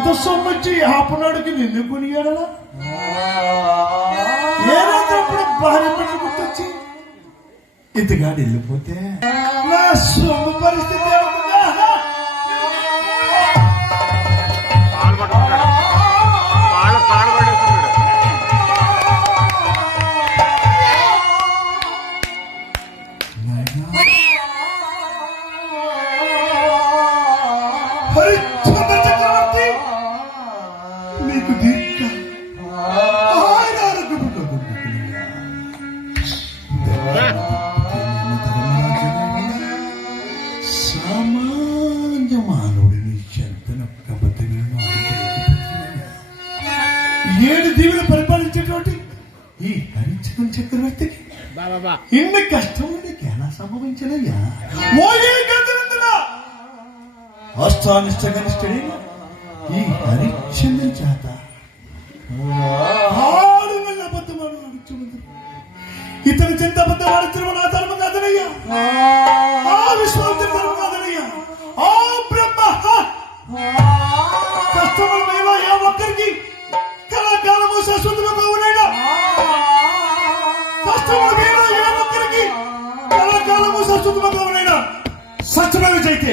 ఇంత సొమ్మొచ్చి ఆపనాడికి నిన్ను కొనియాడలా ఏ రాత్రప్పుడు భార్య గుర్తొచ్చి. ఇంతగాడు వెళ్ళిపోతే నా సొమ్ము పరిస్థితి సామాన్య మానవుడిని నమ్మకబద్ధంగా ఏడు దీవులు పరిపాలించేటువంటి ఈ హరిచంద్ర చక్రవర్తికి ఇన్ని కష్టం నీకు ఎలా సంభవించలయ్యా ఓ ఏ గంధనందునా అష్టానిష్ట గనిష్ఠుడైన ఈ హరిశ్చంద్ర చేత నెలల అబద్ధమాడు హరిశ్చంద్రుడు. ఇతను చింత అబద్ధం ఆడించడం నా ధర్మం కాదనయ్యా. ఆ. విశ్వాసం ధర్మం కాదనయ్యా. ఆ బ్రహ్మ కష్టముల మీద ఏ ఒక్కరికి కళాకాలము శాశ్వతముగా ఉన్నాడా కష్టముల మీద ఏ ఒక్కరికి కళాకాలము శాశ్వతముగా ఉన్నాడా సత్యమేవ జైతే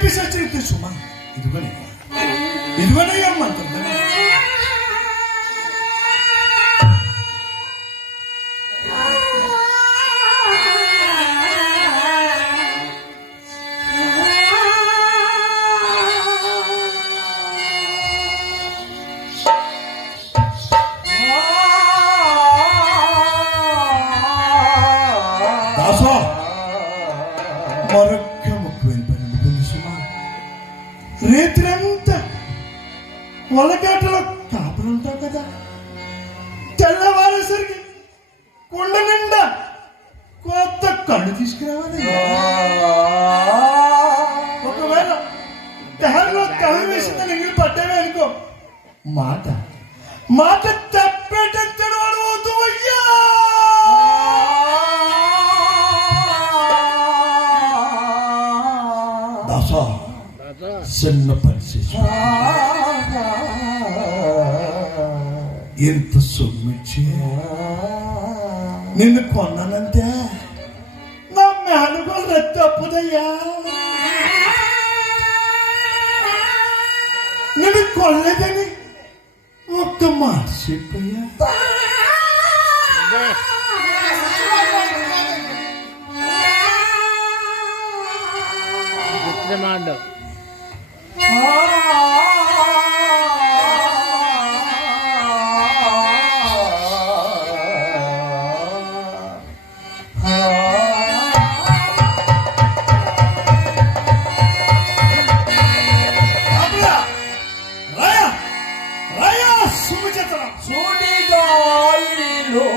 దేపి సచరిత సుమ ఇదిగోనయ్యా ఇదిగోనయ్యా మంత్రం దాసా మరొక్క వలకాటలో కాపులుంటావు కదా. తెల్లవారేసరికి కొండ నిండా కొత్త కళ్ళు తీసుకురావాలి. ఒకవేళ దారిలో కళ్ళు వేసిందని ఇంగిలి పట్టేవే అనుకో. మాట మాట తప్పేటెత్తడు వాడు అవుతూ చిన్న దాసా Ele passou muito. Nino conanante. Na merda, quando topo da ya. Nino collegani. Muito massa, pai. demand. ಸುಮಚತನ ಸುಡಿಗಾಳಿಲೋ